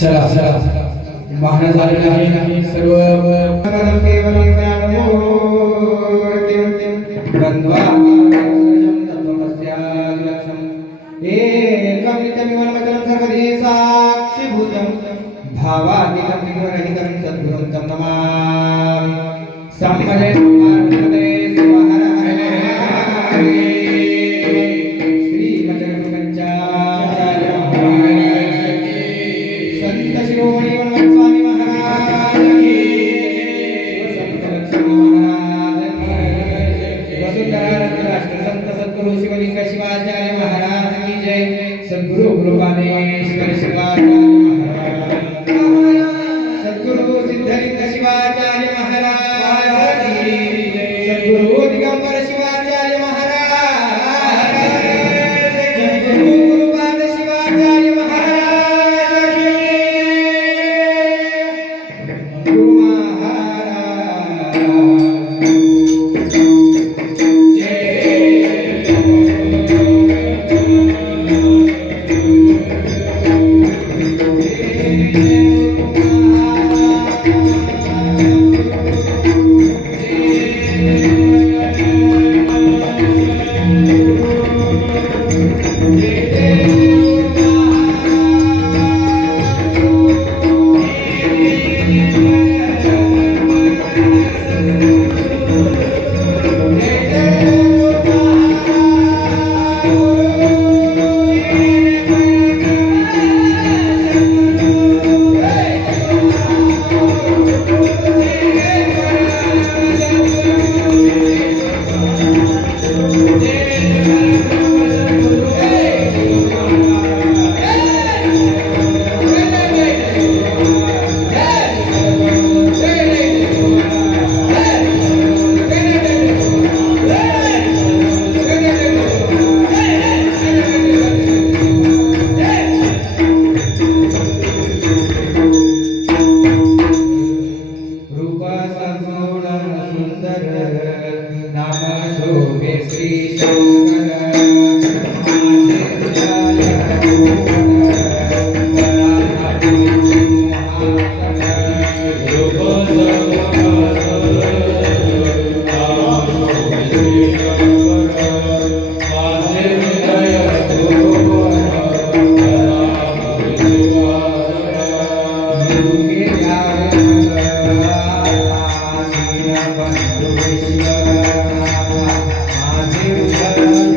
चला वाहन झालेलं आहे सर्व केवलं ज्ञानमूर्तिं द्वन्द्वात्मकं तत्त्वमस्यादिलक्ष्यम् एकं नित्यमिव वचनं सर्वधी साक्षीभूतं भावातीतं विग्रहरहितं सद्गुरुं तं नमामि सम्मले पार्वते शिवहर शिवाचार्य महाराज की जय। सद्गुरु गुरुपादेश्वर शिवाचार्य महाराज, सद्गुरु सिद्धलिंग शिवाचार्य महाराज की जय। सद्गुरु दिगंबर शिवाचार्य महाराज, सद्गुरु गुरुपाद शिवाचार्य महाराज की जय। गुरु महाराज Bye.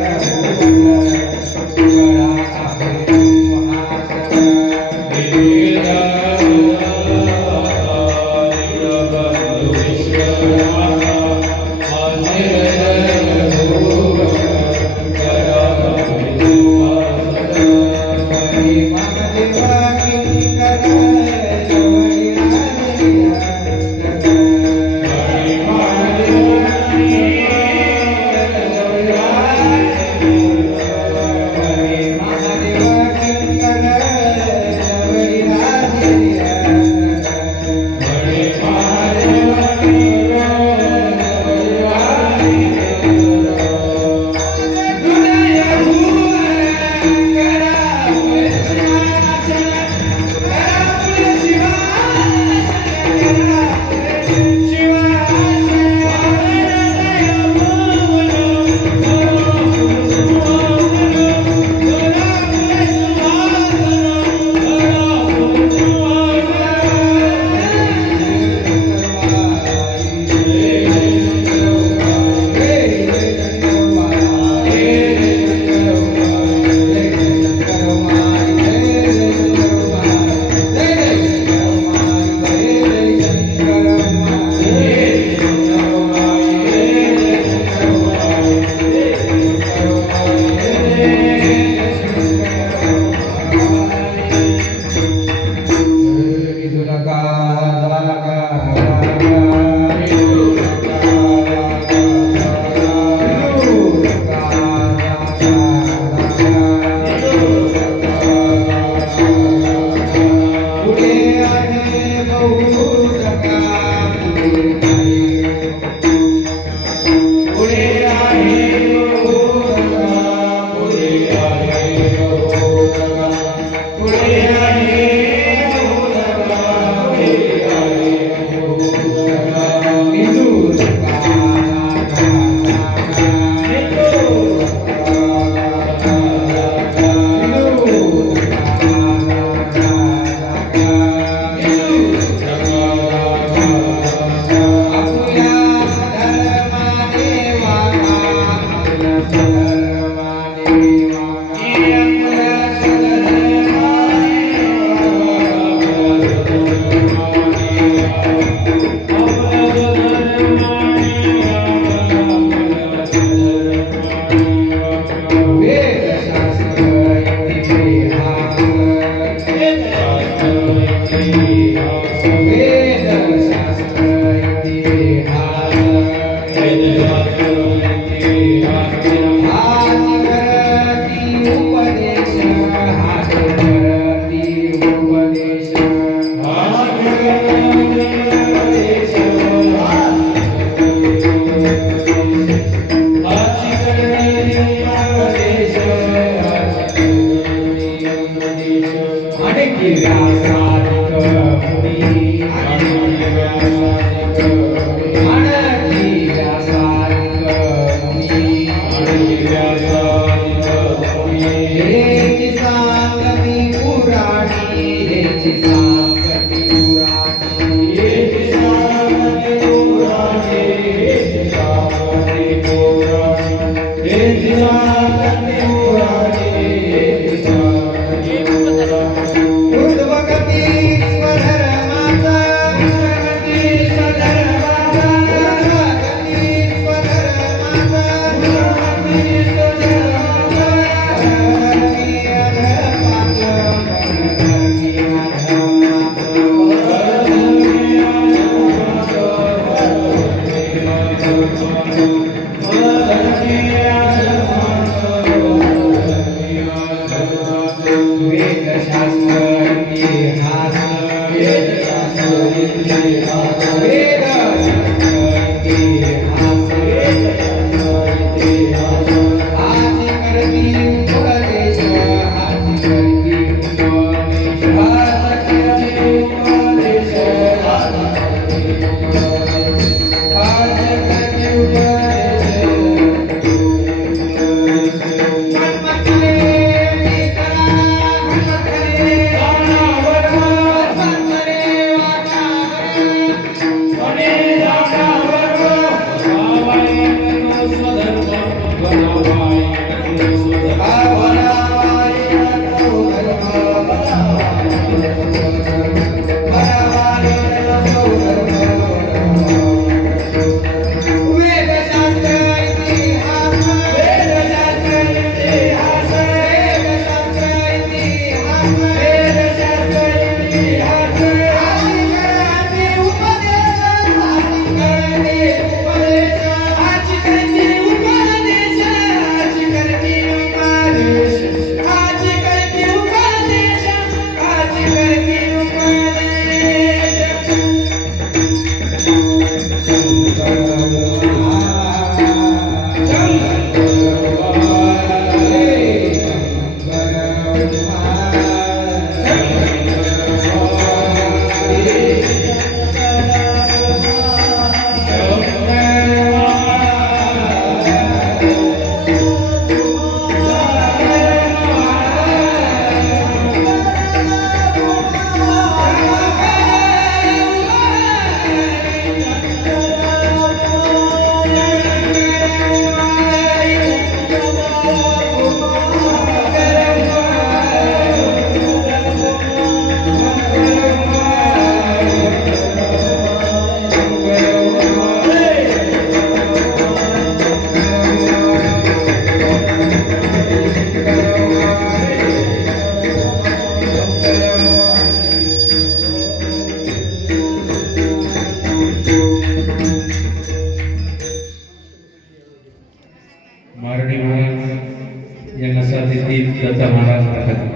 दत्त महाराज प्रकट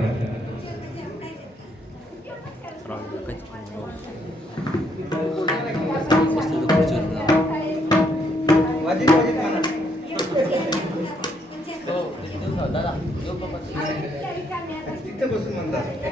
तिथे बसून म्हणतात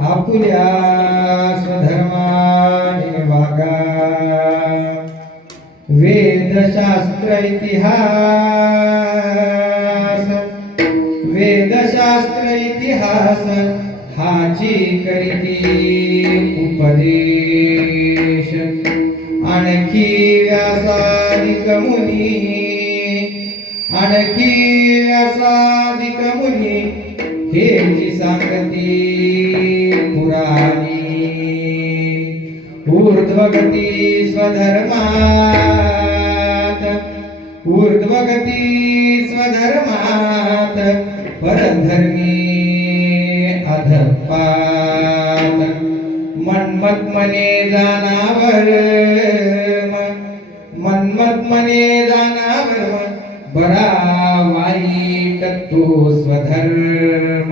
आपुल्या स्वधर्माने वागा वेदशास्त्र इतिहास हाची करीती उपदेश आणखी व्यासादिक मुनी हेची सांगती पुराणी ऊर्ध्वगती स्वधर्मात परधर्मी अधपात मनमत मने जाणावर बरा वाईट तो स्वधर्म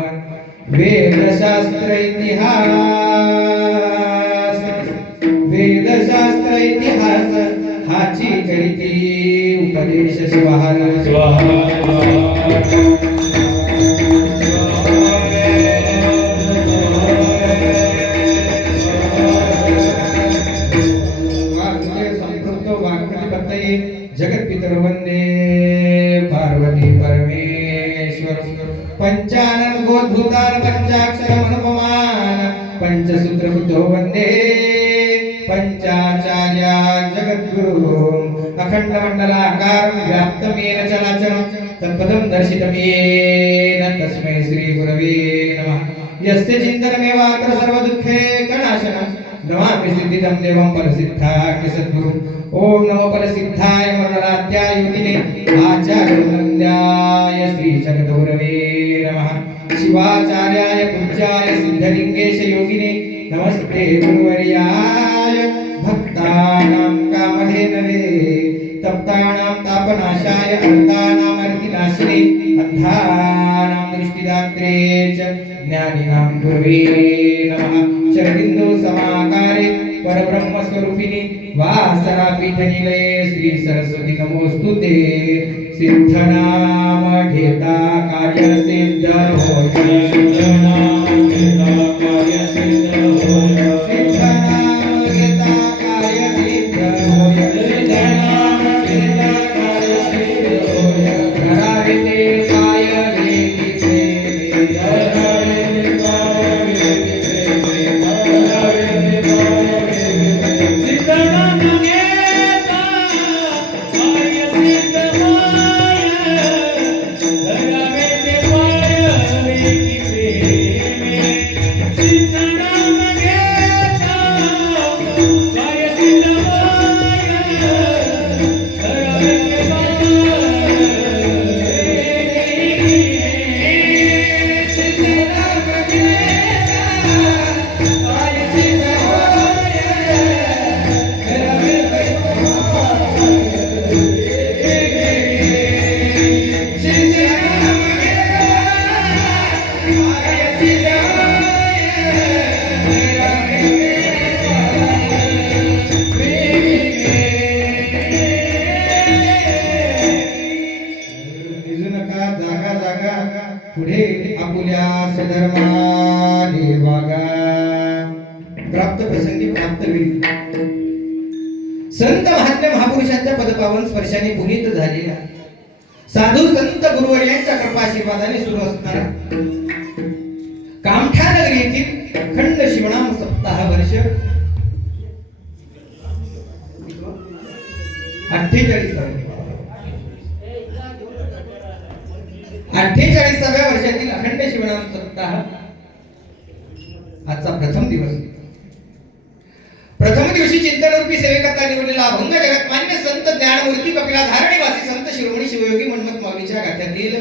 वेदशास्त्र इतिहास हाची करीती उपदेश शिवाहार जगत्पितर वंदे पार्वती परमेश्वर पंचानन गोद्भूतान पंचाक्षर अनुपमान पंचसूत्र बुद्धो वंदे पंचाचार्य जगद्गुरु अखंड मंडलाकार व्याप्तमेन चराचरं तत्पदं दर्शितमेन तस्मै श्री गुरवे नमः यस्य चिन्तनमेवात्र सर्वदुःखे कणाशनं नमामि सिद्धिदं देवं परसिद्धाख्य सद्गुरुं ओम नमो परसिद्धाय मरणराध्याय योगिने आचार्यवन्द्याय श्री जगद्गुरवे नमः शिवाचार्याय पूज्याय सिद्धलिंगेश योगिने नमस्ते गुरुवर्याय भक्तानां कामधेनवे तप्तानां तापनाशाय अनन्तानां अर्तिनाशिने अंधानां दृष्टिदात्रे च ज्ञानिनां गुरवे नमः शरदिन्दु समाकारे परब्रह्म स्वरूपिणी वासरा पीठनिलये श्री सरस्वती नमोस्तुते सिद्धनाम घेता कार्य सिद्ध होय सिद्धनाम घेता कार्य सिद्ध होय सिद्धनाम घेता कार्य सिद्ध होय सिद्धनाम घेता कार्य सिद्ध होय करावे ते काय लेखिते करावे ते काय लेखिते करावे ते काय लेखिते सिद्धनाम घेता कार्य सिद्ध होय करावे ते काय लेखिते सिद्धनाम घेता कार्य सिद्ध होय करावे ते निजू नका जागा जागा पुढे आपुल्या स्वधर्माने वागा प्राप्त प्रसंगी प्राप्त वेळी संत महात्म्य महापुरुषांच्या पदपावन स्पर्शाने पुनीत झालेला साधू संत गुरुवर्यांच्या कृपाशीर्वादाने सुरू असणारा कामठा नगरी येथील अखंड शिवनाम सप्ताह वर्ष 48व्या वर्षातील अखंड शिवनाम सप्ताह आजचा प्रथम दिवस प्रथम दिवशी चिंतनरूपी सेवेकरता निवडलेला अभंग जगतमान्य संत ज्ञानमूर्ती कपिलाधारणीवासी संत शिरोमणी शिवयोगी मन्मथ माऊलीच्या गाथ्यातील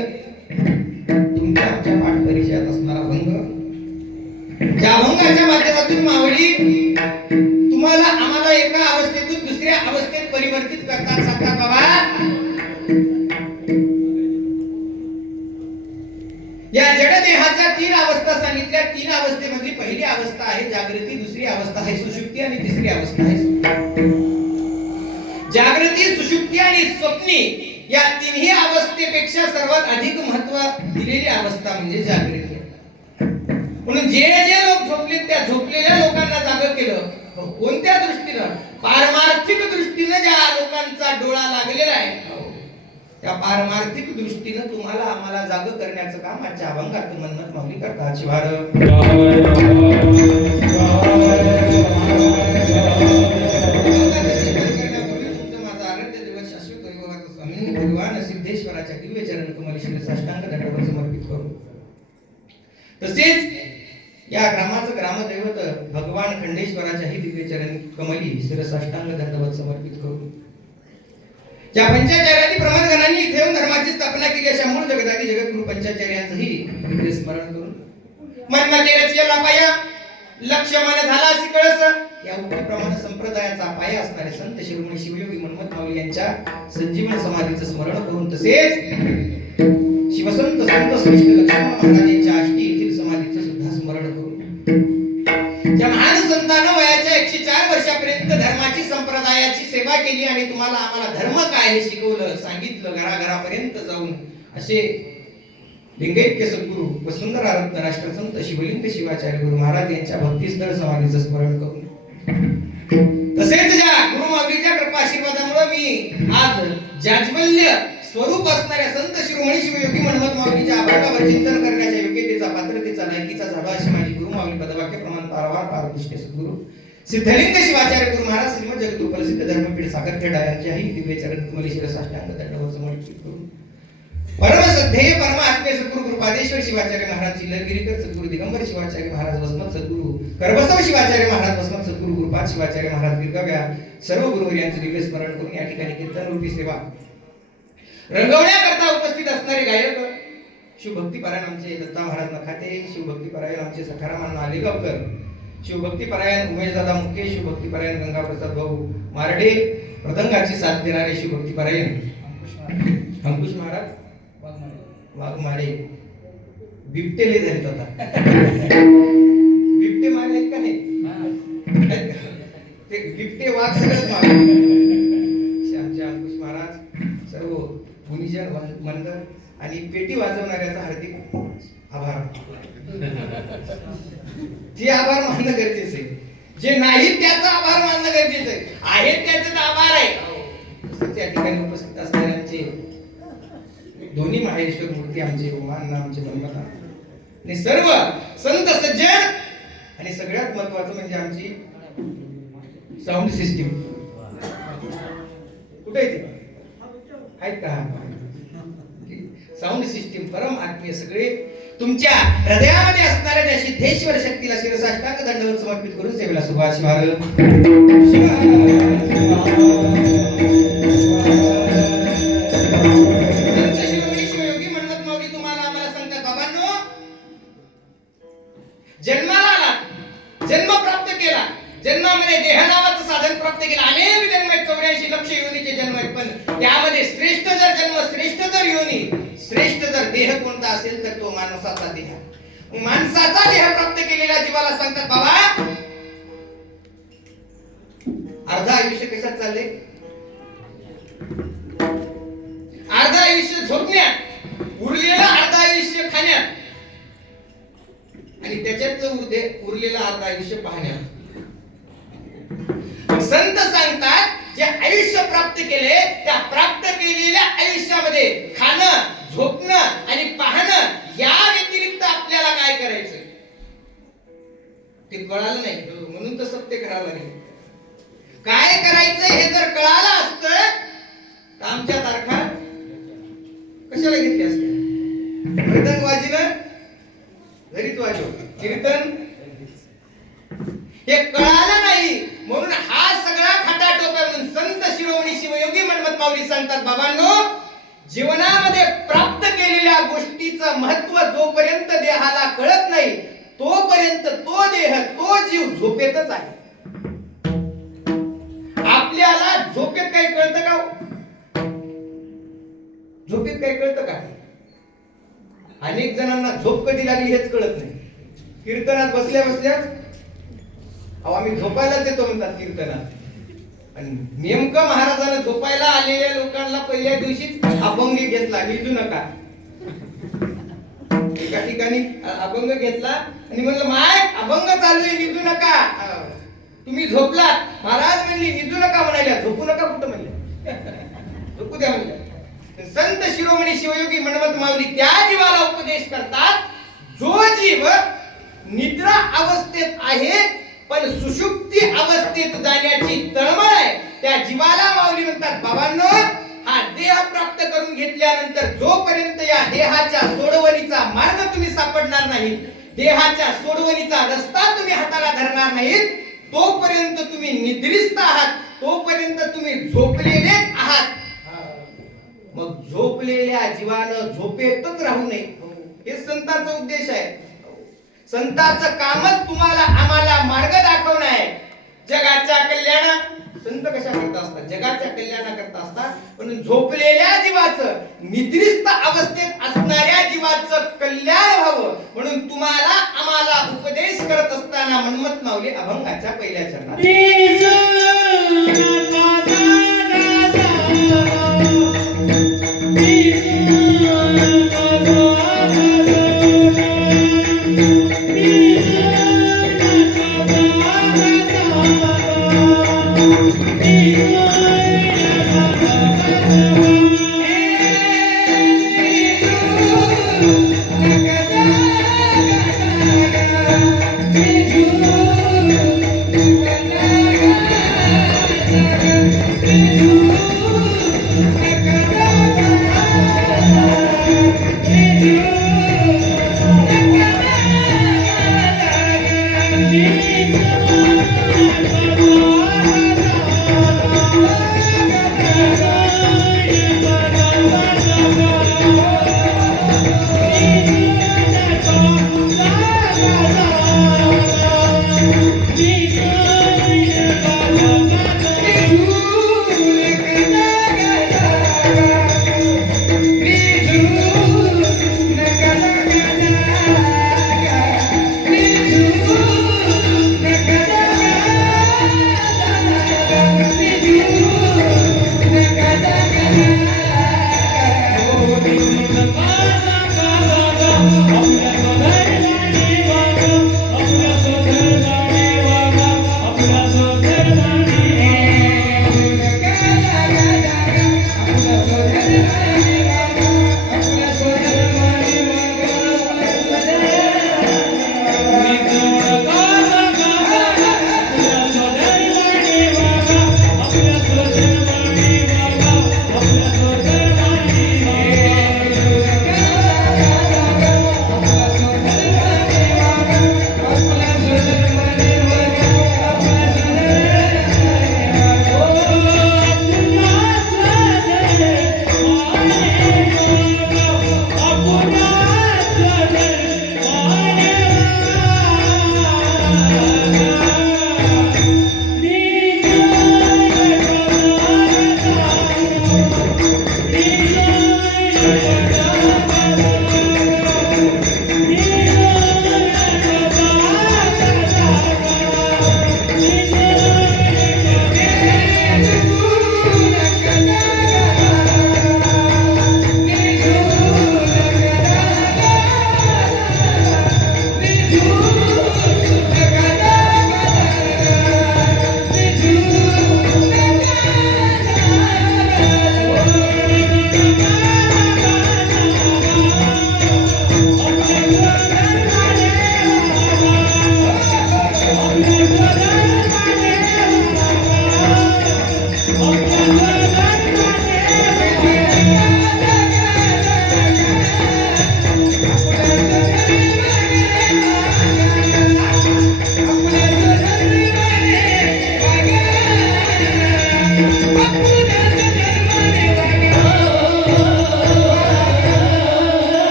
तुमच्या आमच्या पाठ परिचयात असणारा अभंग ज्या अभंगाच्या माध्यमातून माऊली तुम्हाला आम्हाला एका अवस्थेतून दुसऱ्या अवस्थेत परिवर्तित करतात सांगतात बाबा या जड देहाच्या 3 अवस्था सांगितल्या 3 अवस्थेमधली पहिली अवस्था आहे जागृती दुसरी अवस्था आहे सुषुप्ती आणि तिसरी अवस्था आहे जागृती सुषुप्ती आणि स्वप्नी या तिन्ही अवस्थेपेक्षा सर्वात अधिक महत्त्व दिलेली अवस्था म्हणजे जागृती म्हणून जे लोक झोपले त्या झोपलेल्या लोकांना जागं केलं. कोणत्या दृष्टीनं? पारमार्थिक दृष्टीनं ज्या लोकांचा डोळा लागलेला आहे त्या पारमार्थिक दृष्टीनं तुम्हाला आम्हाला जागं करण्याचं काम आजच्या अभंगात मन्मथ माऊली करतात. शिवार भगवान सिद्धेश्वराच्या दिव्य चरण कमली श्री साष्टांग दंडवत समर्पित करू. तसेच या ग्रामाचं ग्रामदैवत भगवान खंडेश्वराच्याही दिव्य चरण कमली श्री साष्टांग दंडवत समर्पित करू. ज्या पंचाचार्यांनी प्रमथगणांनी इथे येऊन धर्माची स्थापना केली अशा मूळ जगदादी जगद्गुरु पंचाचार्यांचंही दिव्य स्मरण करून मनमध्ये रचलेला पाया लक्ष्य मन झाला कळस या उक्तीप्रमाणे संप्रदायाचा पाया असणारे संत शिरोमणी शिवयोगी मन्मथ माऊली यांच्या संजीवन समाधीचं स्मरण करून तसेच शिवसंत संत श्रेष्ठ लक्ष्मण महाराज यांच्या आष्टी येथील समाधीचं सुद्धा स्मरण करून ज्या महान संतांना वयाच्या 104 वर्षापर्यंत धर्माची संप्रदायाची सेवा केली आणि तुम्हाला आम्हाला धर्म काय हे शिकवलं सांगितलं घराघरापर्यंत जाऊन असे लिंगैक्य सद्गुरु वसुंधरा रत्न राष्ट्रसंत शिवलिंग शिवाचार्य गुरु महाराज यांच्या भक्तिस्थळ समाधीचं स्मरण करून तसेच ज्या गुरु माऊलीच्या कृपा आशीर्वादामुळे मी आज जाज्वल्य स्वरूप असणाऱ्या संत शिरोमणी शिवयोगी मन्मथ माऊलीच्या अभंगावर चिंतन करण्याच्या योग्यतेचा पात्रतेचा लायकीचा झाला अशी माझी गुरु माऊली पदवाक्य प्रमाण पारवार पारदृष्टे सद्गुरु सिद्धलिंग शिवाचार्य गुरु महाराज श्रीमद जगद्गुरु प्रसिद्ध धर्मपीठ साखरखेडा यांच्याही दिव्य चरण कमली शिर साष्टांग दंडवत समर्पित करून परम श्रद्धेय परमात्मे सद्गुरु कृपादेश्वर शिवाचार्य महाराज चिल्लरगिरीकर सद्गुरु दिगंबर शिवाचार्य महाराज वसमत सद्गुरु करबसव शिवाचार्य महाराज वसमत सद्गुरु गुरुपाद शिवाचार्य महाराज गिरगाव्या सर्व गुरुवर्यांचे दिव्य स्मरण करून या ठिकाणी कीर्तन रूपी सेवा रंगवण्याकरता उपस्थित असणारे गायक शिवभक्तीपरायण आमचे दत्ता महाराज नखाते, शिवभक्तीपरायण आमचे सखाराम अण्णा आलेगावकर, शिवभक्तीपरायण उमेश दादा मुके, शिवभक्तीपरायण गंगाप्रसाद भाऊ मारडे, मृदंगाची साथ देणारे शिवभक्तीपरायण अंकुश महाराज वाघमारे बिबटे लय झाले आता बिबटे मारले का नाही ते बिबटे वाघ सगळंच मारले. आमचे अंकुश महाराज सर्व गुणीजन मंडळ आणि पेटी वाजवणाऱ्याचा हार्दिक आभार. जे आभार मानणं गरजेचं आहे, जे नाही त्याचा आभार मानणं गरजेचं आहे, आहेत त्याचा आभार आहे. त्या ठिकाणी उपस्थित असणाऱ्यांचे दोन्ही माहेश्वर मूर्ती आमचे उमान आमचे बनवता आणि सर्व संत सज्जन आणि सगळ्यात महत्वाचं म्हणजे आमची साऊंड सिस्टीम कुठे आहे आहेत का? साऊंड सिस्टीम परम आत्मीय सगळे तुमच्या हृदयामध्ये असणाऱ्या त्या सिद्धेश्वर शक्तीला शिरसाष्टांग दंडवत समर्पित करून सेवेला सुभाष शिवार जन्माला आला, जन्म प्राप्त केला, जन्मामध्ये देह नावाचं साधन प्राप्त केलं. अनेक जन्म आहेत, 84 लक्ष योनीचे जन्म आहेत, पण त्यामध्ये श्रेष्ठ जर जन्म, श्रेष्ठ जर योनी, श्रेष्ठ जर देह कोणता असेल तर तो माणसाचा देह. माणसाचा देह प्राप्त केलेल्या जीवाला सांगतात बाबा अर्ध आयुष्य कशात चालले? अर्ध आयुष्य झोपण्यात, उरलेलं अर्ध आयुष्य खाण्यात आणि त्याच्यातलं उरलेलं अर्ध आयुष्य पाहण्यात. संत सांगतात जे आयुष्य प्राप्त केले त्या प्राप्त केलेल्या आयुष्यामध्ये खाणं, झोपणं आणि पाहणं या व्यतिरिक्त आपल्याला काय करायचं ते कळालं नाही, म्हणून तर सत्य करावं लागेल. काय करायचं हे जर कळालं असतं तर आमच्या तारखा कशाला घेतल्या असत्या? मृदंगवाजीनं घरीच वाजव, कीर्तन हे कळालं नाही म्हणून हा सगळा खटाटोप आहे. म्हणून संत शिरोमणी शिवयोगी मन्मथ माऊली सांगतात बाबांनो जीवनामध्ये प्राप्त केलेल्या गोष्टीचं महत्व जोपर्यंत देहाला कळत नाही तोपर्यंत तो देह, तो जीव झोपेतच आहे. आपल्याला झोपेत काही कळतं का? झोपेत काही कळतं का? अनेक जणांना झोप कधी लागली हेच कळत नाही. कीर्तनात बसल्या बसल्याच अहो आम्ही झोपायलाच येतो म्हणतात कीर्तनात, आणि नेमकं महाराजांना झोपायला आलेल्या लोकांना पहिल्या दिवशीच अभंग घेतला, भिजू नका. एका ठिकाणी अभंग घेतला आणि म्हणलं माय अभंग चालू आहे निजू नका. तुम्ही झोपलात, महाराज म्हणली निजू नका म्हणाल्या, झोपू नका कुठं म्हणले, झोपू द्या म्हणले. संत शिरोमणी शिवयोगी मन्मथ माऊली त्या जीवाला उपदेश करतात जो जीव निद्रा अवस्थेत आहे पण सुषुप्ती अवस्थेत जाण्याची तळमळ आहे, त्या जीवाला माऊली म्हणतात बाबांनो, हा देह प्राप्त करून घेतल्यानंतर जोपर्यंत या देहाच्या सोडवणीचा मार्ग तुम्ही सापडणार नाही, देहाच्या सोडवणीचा रस्ता तुम्ही हाताला धरणार नाहीत, तोपर्यंत तुम्ही निद्रिस्त आहात, तोपर्यंत तुम्ही झोपलेलेच आहात. मग झोपलेल्या जीवानं झोपेतच राहू नये, हे संतांचा उद्देश आहे. संतांचं कामच तुम्हाला आम्हाला मार्ग दाखवणं आहे. जगाच्या कल्याणा संत कशा करता असतात, जगाच्या कल्याणा करता असतात, पण झोपलेल्या जीवाचं, निद्रिस्त अवस्थेत असणाऱ्या जीवाचं कल्याण व्हावं म्हणून तुम्हाला आम्हाला उपदेश करत असताना मन्मथ माऊली अभंगाच्या पहिल्या चरणात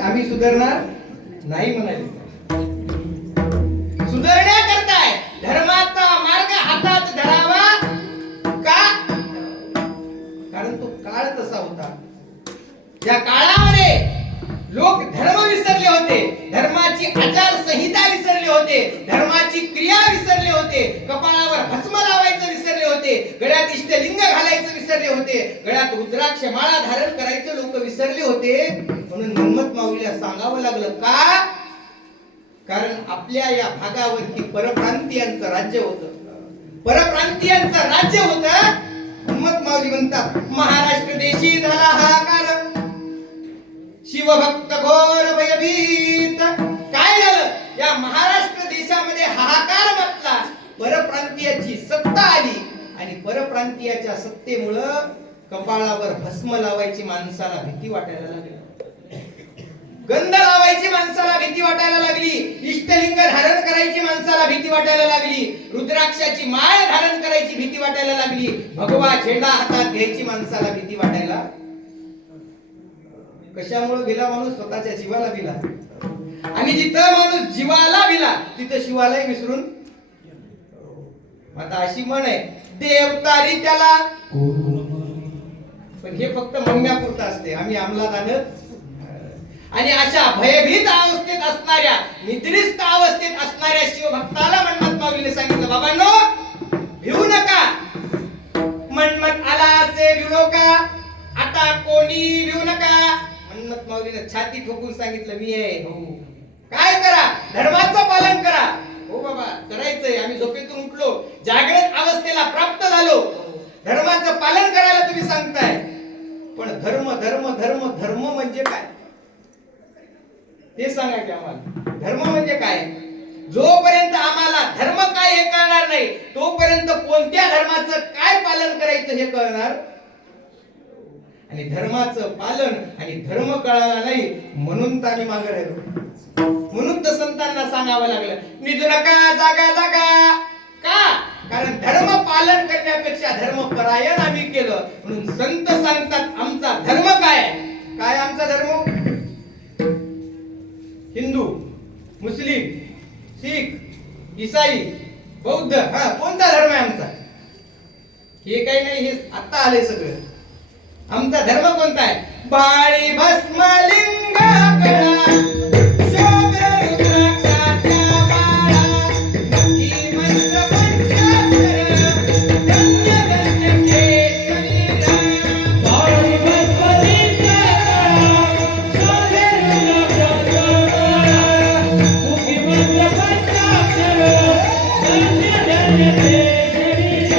आम्ही सुधारणार नाही म्हणाले. सुधारण्याकरताय धर्माचा मार्ग हातात धरावा का? कारण तो काळ तसा होता. ज्या काळामध्ये लोक धर्म विसरले होते, धर्माची आचारसंहिता विसरले होते, धर्माची क्रिया विसरले होते, कपाळावर भस्म लावायचं विसरले होते, गळ्यात इष्टलिंग घालायचं विसरले होते, गळ्यात रुद्राक्ष माळा धारण करायचं लोक विसरले होते. म्हणून मन्मथ माऊलीला सांगावं लागलं का? कारण आपल्या या भागावरती परप्रांतीयांचं राज्य होतं, परप्रांतीयांचं राज्य होतं. मन्मथ माऊली म्हणतात, महाराष्ट्र देशी झाला हाहाकार, शिवभक्त घोर भयभीत. काय झालं? या महाराष्ट्र देशामध्ये हाहाकार माजला, परप्रांतीयाची सत्ता आली आणि परप्रांतीयाच्या सत्तेमुळं कपाळावर भस्म लावायची माणसाला भीती वाटायला लागली, गंध लावायची माणसाला भीती वाटायला लागली, इष्टलिंग धारण करायची माणसाला भीती वाटायला लागली, रुद्राक्षाची माळ धारण करायची भीती वाटायला लागली, भगवा झेंडा हातात घ्यायची माणसाला भीती वाटायला. कशामुळे भिला माणूस? स्वतःच्या जीवाला भिला. आणि जिथं माणूस जीवाला भिला तिथं शिवालाही विसरून. आता अशी म्हण आहे, देवतारी त्याला, पण हे फक्त म्हणण्यापुरतं असते, आम्ही अंमलात आणत. आणि अशा भयभीत अवस्थेत असणाऱ्या, निद्रिस्त अवस्थेत असणाऱ्या शिवभक्ताला मन्मथ माऊलीने सांगितलं, बाबांनो भिवू नका. मन्मथ आला असे भिवू नका, आता कोणी भिवू नका. मन्मथ माऊलीने छाती ठोकून सांगितलं, मी आहे. हो, काय करा? धर्माचं पालन करा. हो बाबा, करायचंय. आम्ही झोपेतून उठलो, जागृत अवस्थेला प्राप्त झालो, धर्माचं पालन करायला तुम्ही सांगताय. पण धर्म धर्म धर्म धर्म म्हणजे काय ते सांगा की आम्हाला. धर्म म्हणजे काय? जोपर्यंत आम्हाला धर्म काय हे कळणार नाही, तोपर्यंत कोणत्या धर्माचं काय पालन करायचं हे कळणार. आणि धर्माचं पालन आणि धर्म कळाला नाही म्हणून तर आम्ही मागे राहिलो. म्हणून तर संतांना सांगावं लागलं, निजू नका, जागा जागा. का? कारण धर्म पालन करण्यापेक्षा धर्म परायण आम्ही केलं. म्हणून संत सांगतात, आमचा धर्म काय? काय आमचा धर्म? हिंदू, मुस्लिम, शीख, ईसाई, बौद्ध, हा कोणता धर्म आहे आमचा? हे काही नाही, हे आता आले सगळं. आमचा धर्म कोणता आहे? बाळी भस्म लिंग गळा, शोभे रुद्राक्षाच्या माळा, मुखी मंत्र पंचाक्षर, धन्य धन्य केशरीरा. बाळी भस्म लिंग गळा, शोभे रुद्राक्षाच्या माळा, मुखी मंत्र पंचाक्षर, धन्य धन्य केशरीरा.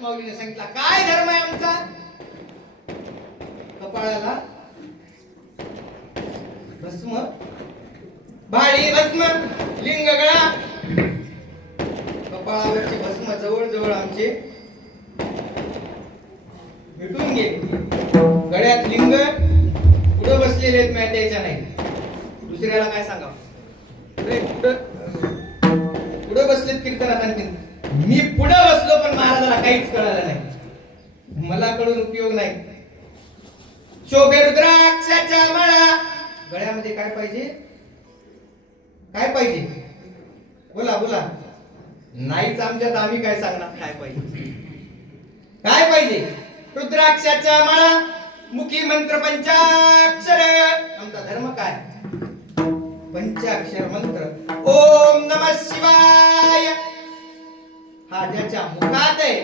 माऊलीने सांगितलं, काय धर्म आहे आमचा? कपाळाला भस्म, बाळी भस्म, लिंग गळा. कपाळावरचे भस्म जवळ जवळ आमचे भेटून गेले. गळ्यात लिंग, पुढे बसलेले आहेत, मॅच द्यायच्या नाही. दुसऱ्याला काय सांगावं? पुढे बसलेत कीर्तनात, आणखी मी पुढे बसलो पण महाराजाला काहीच कळालं नाही, मला कळून उपयोग नाही. शोभे रुद्राक्षाच्या माळा. गळ्यामध्ये काय पाहिजे? काय पाहिजे? बोला बोला. नाहीच आमच्यात, आम्ही काय सांगणार काय पाहिजे? काय पाहिजे? रुद्राक्षाच्या माळा, मुखी मंत्र पंचाक्षर. आमचा धर्म काय? पंचाक्षर मंत्र. ओम नमः शिवाय हा ज्याच्या मुखात आहे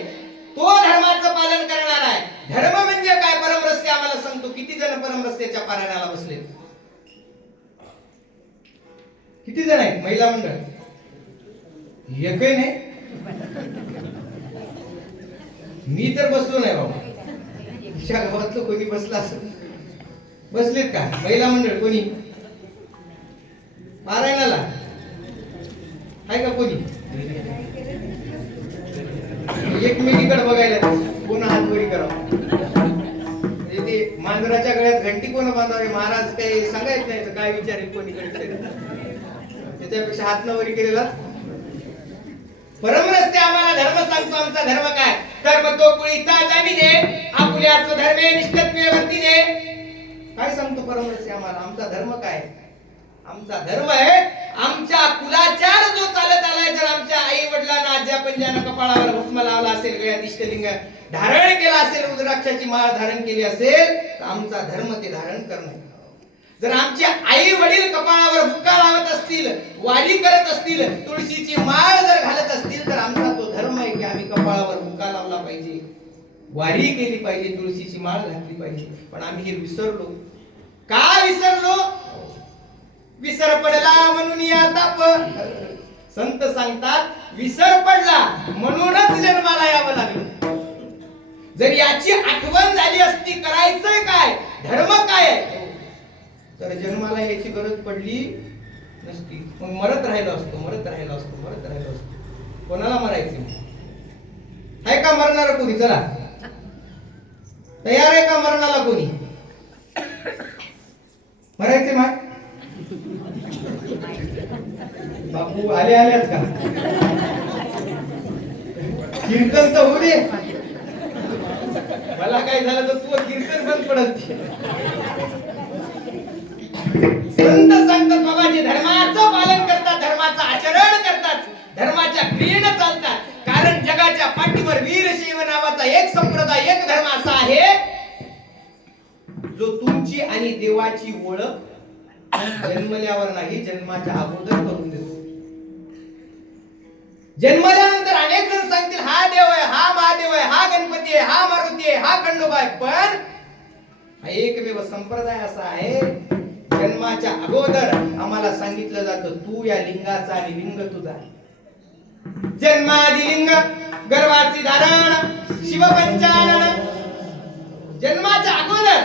तो धर्माचं पालन करणार आहे. धर्म म्हणजे काय? परमरस्ते आम्हाला सांगतो. किती जण परमरस्त्याच्या पारायणाला बसले? किती जण आहेत? महिला मंडळ एकही नाही. मी तर बसलो नाही बाबा. तुमच्या गावातलं कोणी बसला असेल? बसलेत का महिला मंडळ? कोणी पारायणाला आहे का कोणी? एकमेकीकडे बघायला कोण हात वरी करावा. ते मांजराच्या गळ्यात घंटी कोण बांधावी? महाराज काही सांगायच नाही तर काय विचारेल कोणीकडे. त्याच्यापेक्षा हात न वरी केलेला. परमरस्ते आम्हाला धर्म सांगतो. आमचा धर्म काय? धर्म तो कुळीचा जावी दे, आपुल्याच धर्मे निष्ठत्वे वर्ती दे. काय सांगतो परमरस्ते आम्हाला? आमचा धर्म काय? आमचा धर्म आहे. आमच्या कुलाचार जो चालत आलाय, जर आमच्या आई वडिलांना आज्या पंजानं कपाळावर भस्म लावला असेल, गळ्यात इष्टलिंग धारण केला असेल, रुद्राक्षाची माळ धारण केली असेल, तर आमचा धर्म ते धारण करणं. जर आमचे आई वडील कपाळावर बुक्का लावत असतील, वारी करत असतील, तुळशीची माळ जर घालत असतील, तर आमचा तो धर्म आहे की आम्ही कपाळावर बुक्का लावला पाहिजे, वारी केली पाहिजे, तुळशीची माळ घातली पाहिजे. पण आम्ही हे विसरलो. का विसरलो? विसर पडला म्हणून या ताप. संत सांगतात विसर पडला म्हणूनच जन्माला यावं लागलं. जर याची आठवण झाली असती करायचंय काय, धर्म काय आहे, तर जन्माला याची गरज पडली नसती. मग मरत राहिलो असतो. कोणाला मरायचं आहे का? मरणार कोणी? चला, तयार आहे का मरणाला कोणी? मरायचे माय बापू आल्याच का? कीर्तन तर होऊ दे. मला काय झालं तर तू कीर्तन बंद पडत. संत सांगतात बाबा, जे धर्माचं पालन करतात, धर्माचं आचरण करतात, धर्माच्या क्रियेनं चालतात. कारण जगाच्या पाठीवर वीरशैव नावाचा एक संप्रदाय, एक धर्म असा आहे जो तुमची आणि देवाची ओळख जन्मल्यावर नाही, जन्माच्या अगोदर करून देतो. जन्मल्यानंतर अनेक जण सांगतील हा देव आहे, हा महादेव आहे, हा गणपती आहे, हा मारुती आहे, हा खंडोबा आहे. पण हा एकमेव संप्रदाय असा आहे, जन्माच्या अगोदर आम्हाला सांगितलं जातं तू या लिंगाचा आणि लिंग तुझा. जन्मादी लिंग गर्भाची धारण शिवपंचानन. जन्माच्या अगोदर,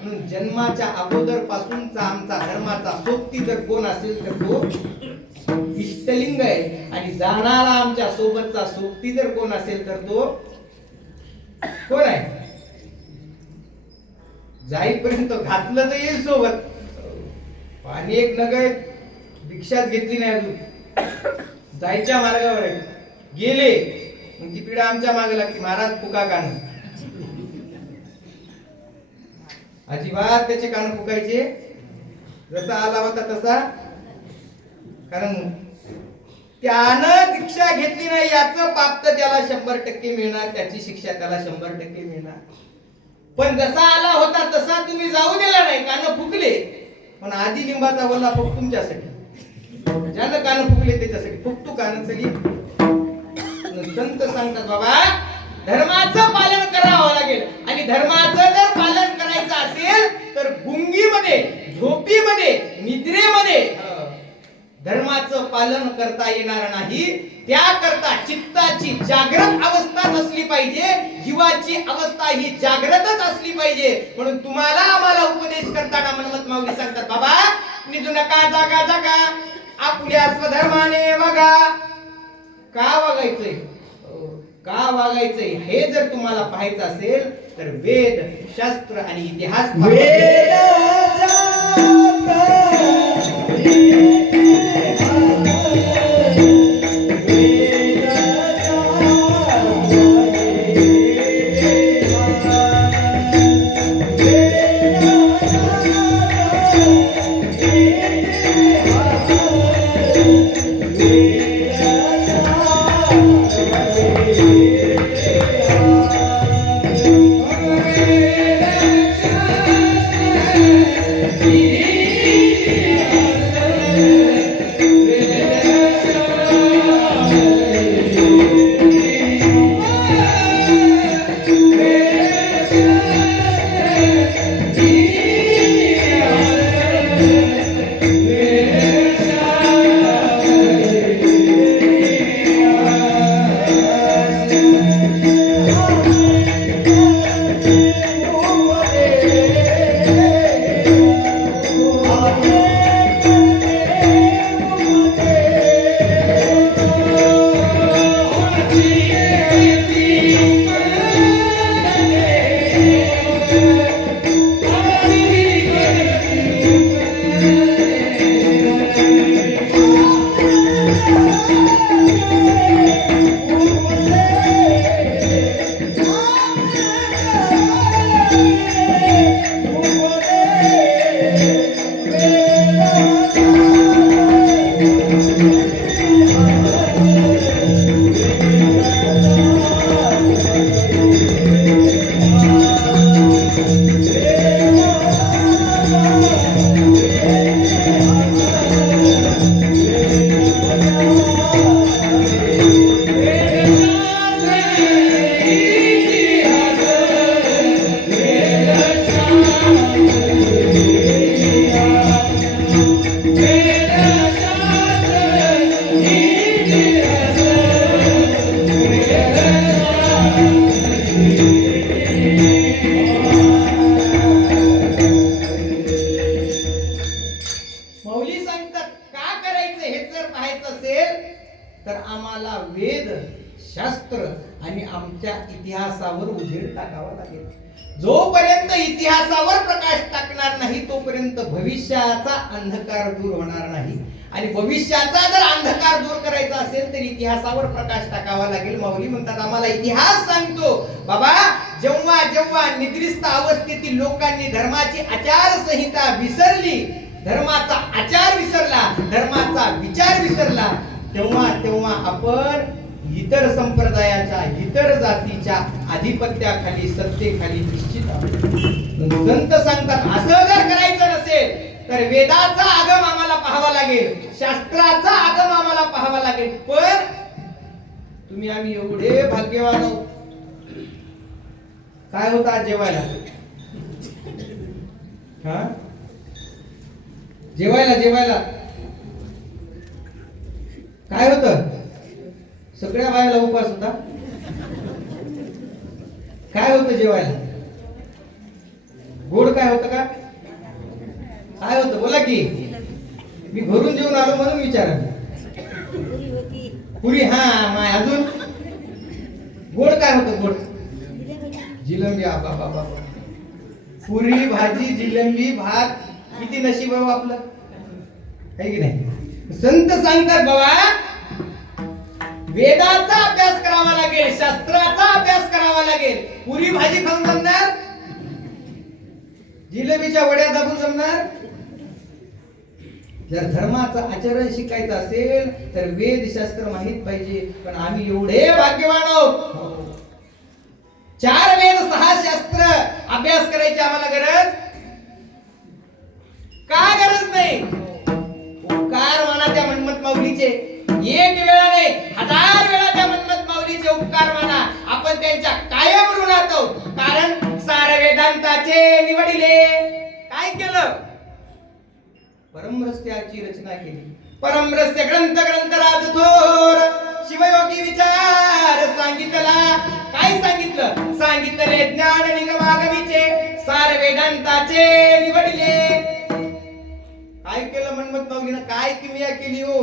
म्हणून जन्माच्या अगोदर पासूनचा आमचा धर्माचा सोबती जर कोण असेल तर तो इष्टलिंग आहे. आणि जाणारा आमच्या सोबतचा सोबती जर कोण असेल तर तो कोण आहे? जाईपर्यंत घातलं तर येईल सोबत. आणि एक नगर भिक्षाच घेतली नाही अजून, जायच्या मार्गावर आहे, गेले मग ती पिढा आमच्या मागे लागते. महाराज फुका कान, अजिबात त्याचे कान फुकायचे. जसा आला होता तसा, कारण त्यानं दीक्षा घेतली नाही याचं पाप तर त्याला 100% मिळणार, त्याची शिक्षा त्याला 100% मिळणार. पण जसा आला होता तसा तुम्ही जाऊ दिला नाही, कान फुकले. पण आधी लिंबाचा वल्ला फक्त तुमच्यासाठी, ज्यानं कान फुकले त्याच्यासाठी फुकतो कान सगळी. संत सांगतात बाबा, धर्माचं पालन करावं लागेल. आणि धर्माचं जर पालन करायचं असेल तर गुंगीमध्ये, झोपीमध्ये, निद्रेमध्ये धर्माचं पालन करता येणार नाही. त्याकरता चित्ताची जागृत अवस्था असली पाहिजे, जीवाची अवस्था ही जागृतच असली पाहिजे. म्हणून तुम्हाला आम्हाला उपदेश करताना मनमत माऊली सांगतात बाबा, निजू नका जागा जागा, आपल्या स्वधर्माने वागा. का वागायचंय, का वागायचंय हे जर तुम्हाला पाहायचं असेल तर वेद, शास्त्र आणि इतिहास. आणि आमच्या इतिहासावर उजेड टाकावा लागेल. जोपर्यंत इतिहासावर प्रकाश टाकणार नाही तोपर्यंत भविष्याचा अंधकार दूर होणार नाही. आणि भविष्याचा जर अंधकार दूर करायचा असेल तर इतिहासावर प्रकाश टाकावा लागेल. माऊली म्हणतात आम्हाला इतिहास सांगतो बाबा, जेव्हा जेव्हा निद्रिस्त अवस्थेतील लोकांनी धर्माची आचारसंहिता विसरली, धर्माचा आचार विसरला, धर्माचा विचार विसरला, तेव्हा तेव्हा आपण इतर संप्रदायाच्या, इतर जातीच्या आधिपत्याखाली, सत्तेखाली निश्चित आहोत. संत सांगतात असं जर करायचं नसेल तर वेदाचा आगम आम्हाला पाहावा लागेल, शास्त्राचा आगम आम्हाला पाहावा लागेल. पण तुम्ही आम्ही एवढे भाग्यवान आहोत. काय होतं आज जेवायला? हा, जेवायला जेवायला काय होतं? सगळ्या बायाला उपवास होता. काय होतं जेवायला? गोड काय होतं का? काय होतं बोला की. मी घरून जेवून आलो म्हणून विचारा. पुरी. हा माय. अजून गोड काय होतं? गोड जिलंबी. आबा बाबा, पुरी भाजी जिलंबी भात. किती नशीब आहे आपलं, आहे की नाही? संत सांगतात बाबा वेदाचा अभ्यास करावा लागेल, शास्त्राचा अभ्यास करावा लागेल. पुरी भाजी खाऊन जमणार? जिलेबीच्या वड्या दाबून जमणार? जर धर्माचा आचरण शिकायचं असेल तर वेद शास्त्र माहित पाहिजे. पण आम्ही एवढे भाग्यवान आहोत. 4 वेद 6 शास्त्र अभ्यास करायची आम्हाला गरज का? गरज नाही. उपकार म्हणा त्या मनमत माऊलीचे. एक वेळा नाही, 1000 वेळा त्या मनमत माऊलीचे उपकार म्हणा. आपण त्यांच्या कायम ऋणात आहोत. कारण सार वेदांताचे निवडिले. काय केलं? परमरस्त्याची रचना केली. परमरस्य ग्रंथ ग्रंथराज थोर शिवयोगी विचार सांगितला. काय सांगितलं? सांगितले ज्ञान निगमागमीचे सार वेदांताचे निवडिले. काय केलं मनमत माऊलीनं? काय किमया केली हो?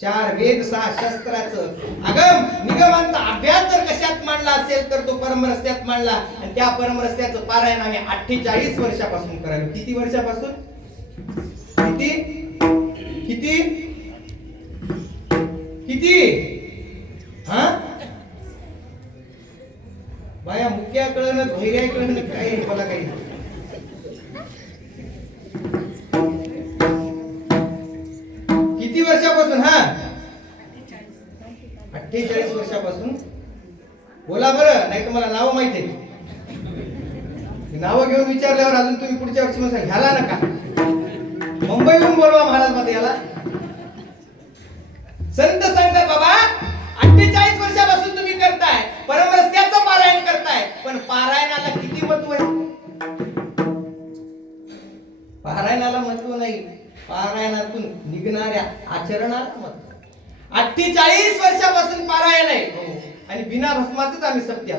4 वेद 6 शास्त्राचं आगम निगमांचा अभ्यास जर कशात मांडला असेल तर तो परमरस्त्यात मांडला. आणि त्या परमरस्त्याचं पारायण आम्ही 48 वर्षापासून करायला. किती वर्षापासून? किती किती किती? हा बाया मुक्या कळणं, धैर्या कळणं, काय मला काही. किती वर्षापासून? हा 48 वर्षापासून. बोला बरं, नाही तर मला नाव माहिती आहे. नावं घेऊन विचारल्यावर अजून तुम्ही पुढच्या वर्षी मला घ्याला नका. मुंबईहून बोलवा महाराज मध्ये याला. संत सांगतात बाबा 48 वर्षापासून तुम्ही करताय, परमरस्त्याचं पारायण करताय. पण पारायणाला किती महत्व आहे? पारायणाला महत्व नाही, पारायणातून निघणाऱ्या आचरणाला महत्व. 48 वर्षापासून पारायण आहे. आणि बिना भस्माचंच आम्ही सत्य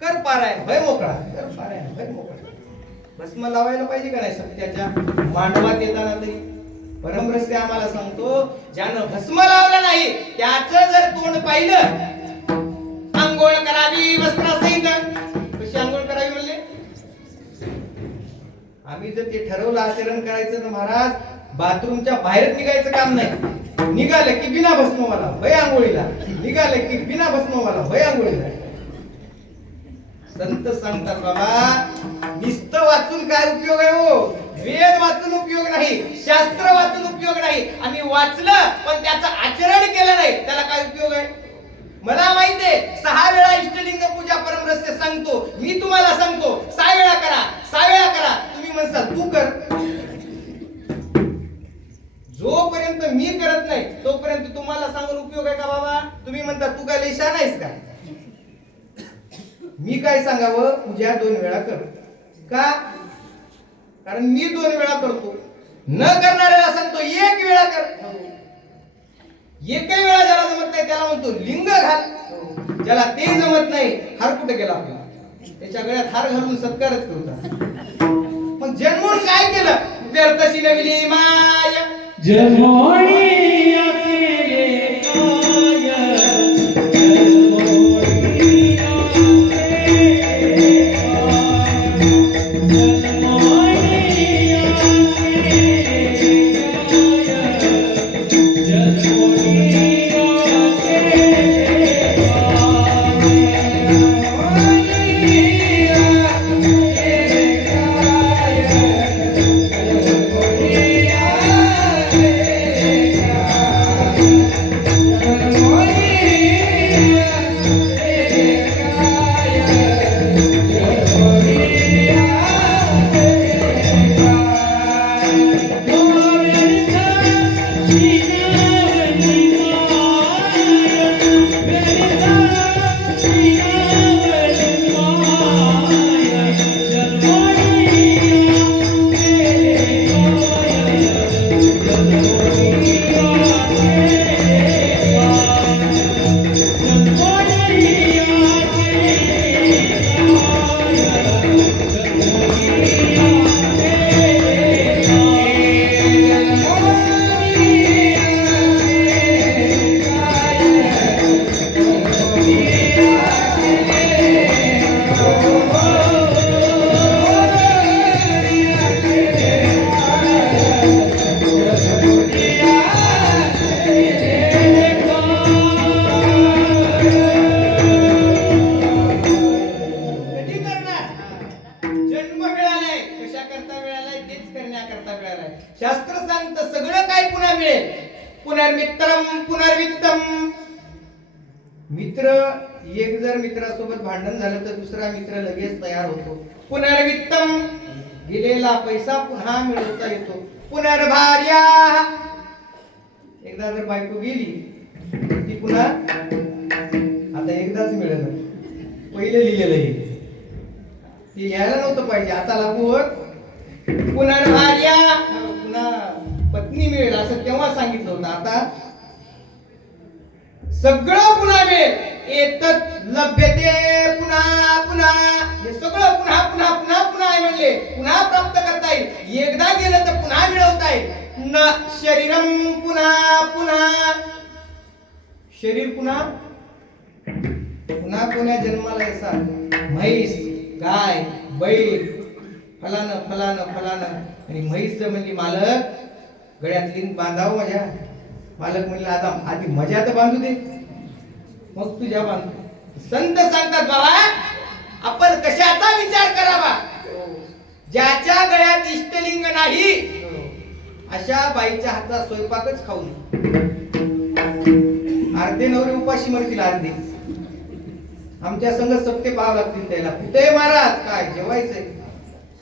कर पारायण भय मोकळा. कर पारायण भय मोकळा. भस्म लावायला पाहिजे का नाही सत्याच्या मांडवात येताना? तरी परमरस्ते आम्हाला सांगतो ज्यानं भस्म लावलं नाही त्याचं जर तोंड पाहिलं, आंघोळ करावी वस्त्रासहित. कशी आंघोळ करावी म्हणले? आम्ही जर ते ठरवलं आचरण करायचं तर महाराज बाथरूमच्या बाहेर निघायचं काम नाही. निघालं की बिना भस्मवाला भय आंघोळीला, निघालं की बिना भस्मवाला भय आंघोळीला. संत सांगतात बाबा नुसतं वाचून काय उपयोग आहे हो? वेद वाचून उपयोग नाही, शास्त्र वाचून उपयोग नाही. आम्ही वाचलं पण त्याचं आचरण केलं नाही, त्याला काय उपयोग आहे? मला माहिती आहे 6 वेळा इष्टलिंग पूजा परमरस्य सांगतो. मी तुम्हाला सांगतो 6 वेळा करा, 6 वेळा करा. तुम्ही म्हणसाल तू कर. जोपर्यंत मी करत नाही तोपर्यंत तुम्हाला सांगून उपयोग आहे का बाबा? तुम्ही म्हणता तू काय लेशा नाहीस का? मी काय सांगावं? पूजा 2 वेळा कर. का? कारण मी 2 वेळा करतो. न करणाऱ्याला सांगतो 1 वेळा कर. एकही वेळा ज्याला जमत नाही त्याला म्हणतो लिंग घाल. ज्याला ते जमत नाही, हार कुठे गेला आपला? त्याच्या गळ्यात हार घालून सत्कारच करतो. मग जन्मून काय केलं? व्यर्थशी नविली माय जन्मोणी अकेले काय, जन्मोणी पुनर्मित्रम पुनर्वित्तम. मित्र एक जर मित्रासोबत भांडण झालं तर दुसरा मित्र लगेच तयार होतो. पुनर्वित्तम गेलेला पैसा पुन्हा मिळवता येतो. पुनर्भार्या एकदा जर बायको गेली ती पुन्हा आता एकदाच मिळेल. पहिले लिहिलेलं हे ते यायला नव्हतं पाहिजे, आता लागू होत. पुनर्भार्या पुन्हा पत्नी मिळेल असं तेव्हा सांगितलं होतं, आता सगळं पुन्हा मिळेल. एतत् लभ्यते पुन्हा पुन्हा. हे सगळं पुन्हा पुन्हा पुन्हा पुन्हा आहे म्हणले, पुन्हा प्राप्त करता येईल. एकदा गेलं तर पुन्हा मिळवता येईल. न शरीरम पुन्हा पुन्हा. शरीर पुन्हा पुन्हा पुन्हा जन्माला येतात. म्हैस गाय बैल फलानं फलानं फलानं. आणि म्हैस म्हणली मालक गळ्यात लिंक बांधावं माझ्या. मालक म्हणले आता आधी मजा तर बांधू दे मग तुझ्या बांधतो. संत सांगतात बाबा आपण कशाचा विचार करावा. ज्याच्या गळ्यात इष्टलिंग नाही अशा बाईच्या हातचा स्वयंपाकच खाऊ नये. अर्धे नवरे उपाशी मरतील, अर्धे आमच्या संग सप्ते पाहावं लागतील त्याला. कुठे महाराज काय जेवायचंय,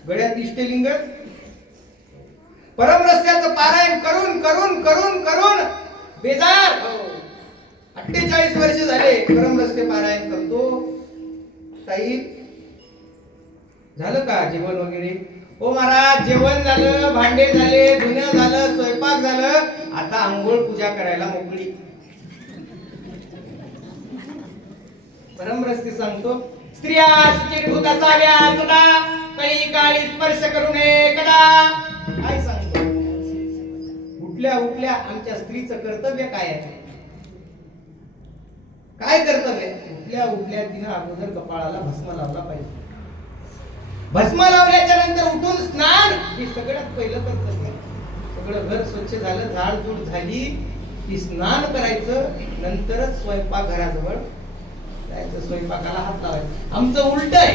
गळ्यात इष्टलिंग. परमरस्त्याचं पारायण करून करून करून करून बेजार. 48 वर्ष झाले परमरस्ते पारायण करतो. ताई झालं का जेवण वगैरे? हो महाराज जेवण झालं, भांडे झाले, धुणं झालं, स्वयंपाक झालं, आता आंघोळ पूजा करायला मोकळी. परमरस्ते सांगतो स्त्रिया सुचिरभूत असाव्या सदा, काही काळी स्पर्श करू नये कदा. काय सांगतो? उठल्या उठल्या आमच्या स्त्रीचं कर्तव्य काय आहे? काय कर्तव्य? उठल्या उठल्या तिनं अगोदर कपाळाला भस्म लावला पाहिजे. भस्म लावल्याच्या नंतर उठून स्नान हे सगळ्यात पहिलं कर्तव्य. सगळं घर स्वच्छ झालं, झाडझूड झाली की स्नान करायचं, नंतरच स्वयंपाक घराजवळ जायचं, स्वयंपाकाला हात लावायचा. आमचं उलट आहे.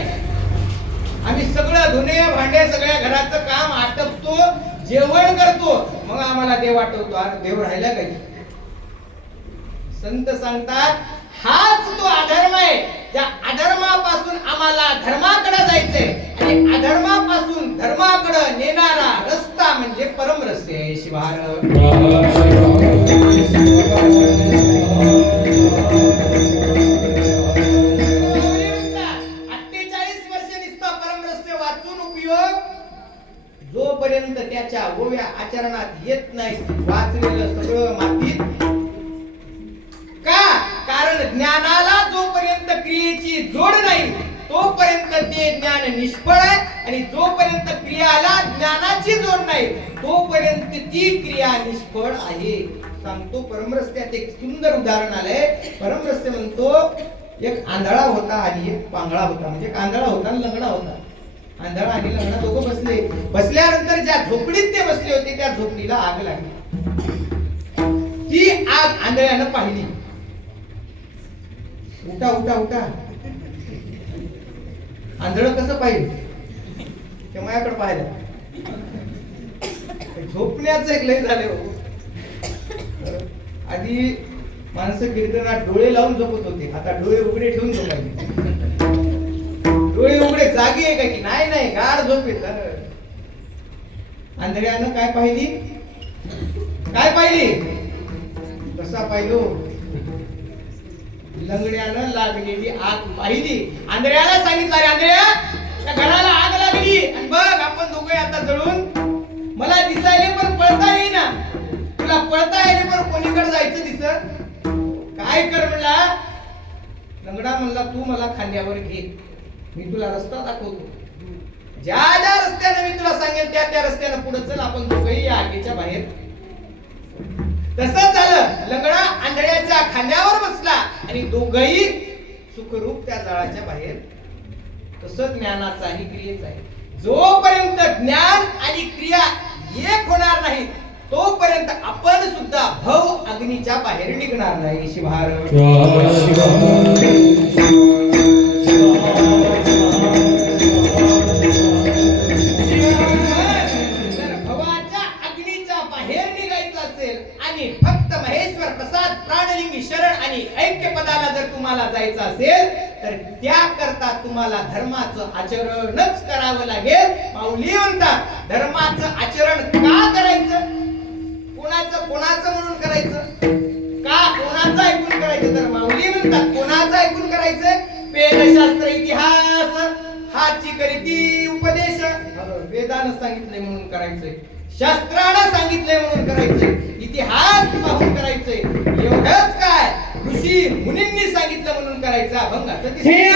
आम्ही सगळं धुणे भांडे सगळ्या घराचं काम आटपतो, जेवण करतो, मग आम्हाला देव आठवतो. अरे देव राहिला काही. संत सांगतात हाच तो अधर्म आहे. त्या अधर्मापासून आम्हाला धर्माकडे जायचंय आणि अधर्मापासून धर्माकडे नेणारा रस्ता म्हणजे परमरस्ते आहे. शिवार 48 वर्ष नुसता परमरस्ते वाचून उपयोग, जोपर्यंत त्याच्या ओव्या आचरणात येत नाही वाचलेलं सगळं मातीत. का? कारण ज्ञानाला जोपर्यंत क्रियेची जोड नाही तोपर्यंत ते ज्ञान निष्फळ आहे, आणि जोपर्यंत क्रियाला ज्ञानाची जोड नाही तोपर्यंत ती क्रिया निष्फळ आहे. सांगतो परमरस्त्यात एक सुंदर उदाहरण आलंय. परमरस्ते म्हणतो एक आंधळा होता आणि एक पांगळा होता. म्हणजे एक आंधळा होता आणि लंगडा होता. आंधळा आणि लंगडा दोघं बसले. बसल्यानंतर ज्या झोपडीत ते बसले होते त्या झोपडीला आग लागली. ती आग आंधळ्यानं पाहिली. उठा उठा उठा. आंधळ कसं पाहिजे ते माझ्याकडे पाहिलं. झोपण्याचं एक लय झाले हो. आधी माणसं कीर्तनात डोळे लावून झोपत होते, आता डोळे उघडे ठेवून झोपायचे. डोळे उघडे जागी आहे का की नाही? नाही गाढ झोप येत. आंधळ्यानं काय पाहिली? काय पाहिली? कसा पाहिलो? लंगड्यानं लागलेली आग पाहिली. आंधळ्याला सांगितलं अरे आंधळ्या त्या घराला आग लागली आणि बघ आपण दोघे आता जळून. मला दिसायले पण पळता येईना. तुला पळता येईल पण कोणीकडे जायचं दिसत. काय कर म्हणला? लंगडा म्हणला तू मला खांद्यावर घे, मी तुला रस्ता दाखवतो. ज्या ज्या रस्त्याने मी तुला सांगेल त्या त्या रस्त्याने पुढे चल, आपण दोघेही या आगीच्या बाहेर. तसंच झालं. लंगडा आंधळ्याच्या खांद्यावर बसला आणि दोघही सुखरूप त्या जाळाच्या बाहेर. तसंच ज्ञानाचा आणि क्रियेचा आहे. जोपर्यंत ज्ञान आणि क्रिया एक होणार नाही तोपर्यंत आपण सुद्धा भव अग्नीच्या बाहेर निघणार नाही. शिवार भवाच्या अग्नीच्या बाहेर निघायचं असेल आणि फक्त महेश असेल तर त्याकरता तुम्हाला धर्माचं आचरणच करावं लागेल. माऊली म्हणतात धर्माचं आचरण का करायचं, कोणाचं म्हणून करायचं, का कोणाचं ऐकून करायचं, तर माऊली म्हणतात कोणाचं ऐकून करायचं, वेदशास्त्र इतिहास हाची करीती उपदेश. वेदानं सांगितलंय म्हणून करायचंय, शास्त्रानं सांगितलंय म्हणून करायचंय, इतिहास पाहून करायचंय, एवढंच काय ऋषी मुनींनी सांगितलं म्हणून करायचं. अभंगाचं हे